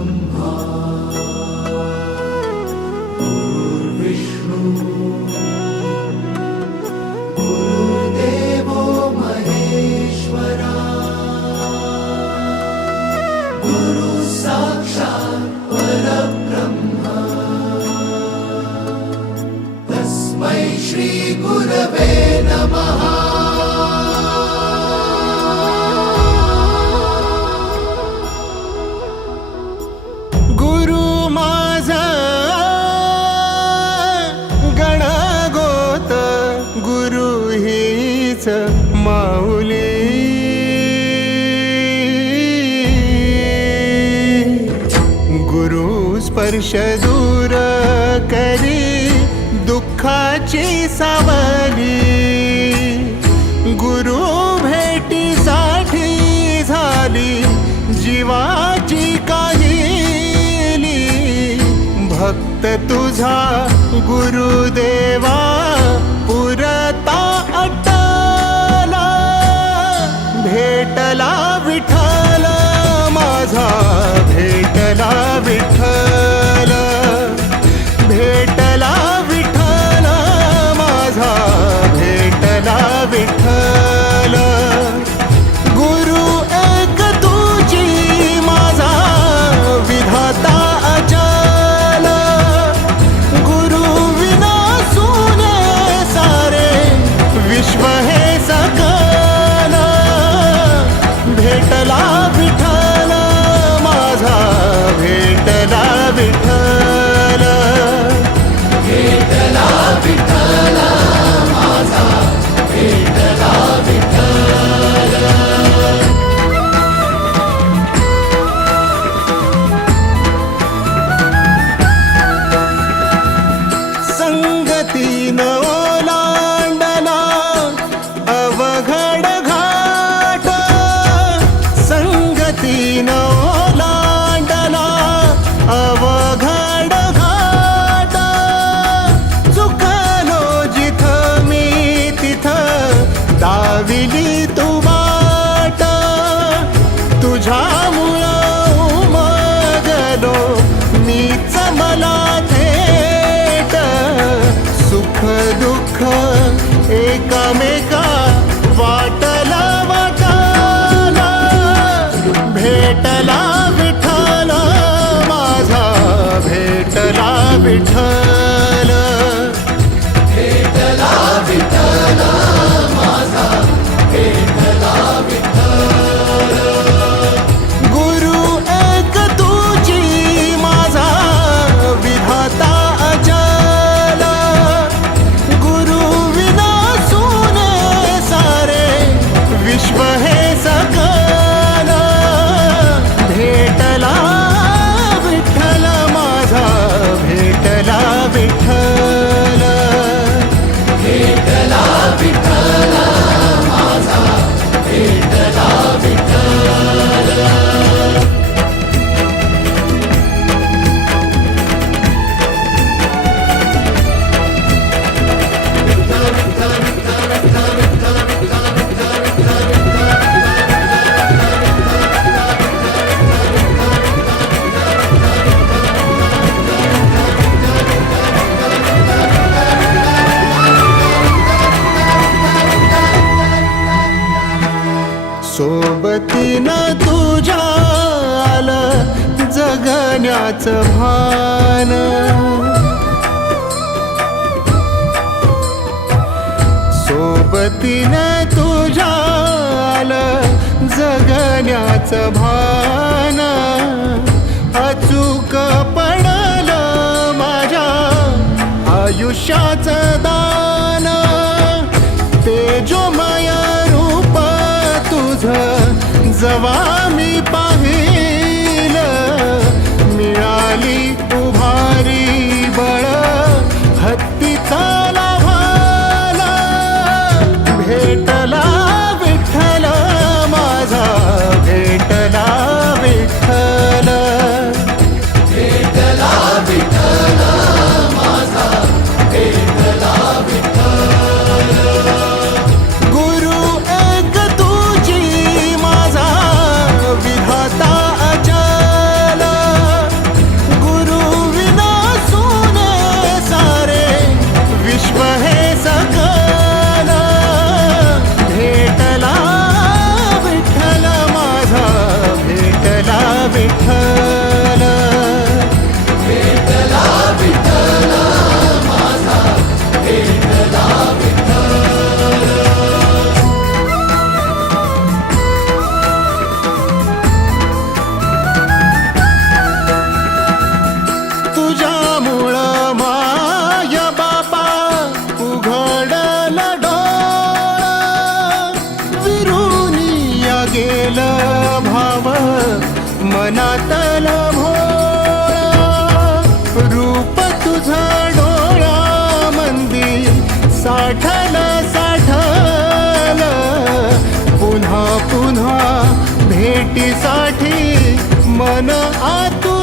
ब्रह्मा गुरुर्विष्णु गुरुर्देवो महेश्वरा गुरु साक्षात् परब्रह्म तस्मै श्री गुरवे नमः। माऊली गुरु स्पर्श दूर करी दुःखाची सावली गुरु भेटीसाठी झाली जीवाची काहिली भक्त तुझा गुरुदेवा पुरता भेटला विठ्ठल माझा भेटला विठ्ठल भेटला विठ्ठल माझा भेटला विठ्ठल गुरु एक तुझी माझा विधाता अचल गुरु विना सुने सारे विश्व हे सकल भेटला विठ्ठल माझा भेटला विठ्ठल भेटला विठ्ठल माझा भेटला विठ्ठल। संगतीन ओलांडला अवघड घाट संगतीन ओलांडला अवघड घाट चुकलो जिथं मी तिथं दाविली तू वाट तुझ्यामुळं उमगलो मीच मला थेट सुख दुःख एकामेका वाटला वाटाला भेटला विठ्ठल माझा भेटला विठ्ठल भेटला विठ्ठल माझा भेटला विठ्ठल गुरु एक तुझी माझा विधाता अचल गुरु विना सुने सारे विश्व हे सकल भेटला विठ्ठल माझा भेटला विठ्ठल भेटला विठ्ठल माझा भेटला विठ्ठल। सोबतीनं तुझ्या आलं जगण्याचं भान सोबतीनं तुझ्या आलं जगण्याचं भान अचूक पडलं माझ्या आयुष्याचं दान तेजोमय रूप तुझं जवा मी पाहिलं मिळाली उभारी बळ हत्तीचा लाभाला भेटला विठ्ठल माझा भेटला विठ्ठल भेटला विठ्ठल माझा भेटला विठ्ठल गुरु एक तुझी माझा विधाता मनातला भोळा रूप तुझं डोळ्यामंदी साठलं पुन्हा पुन्हा भेटीसाठी मन आतुर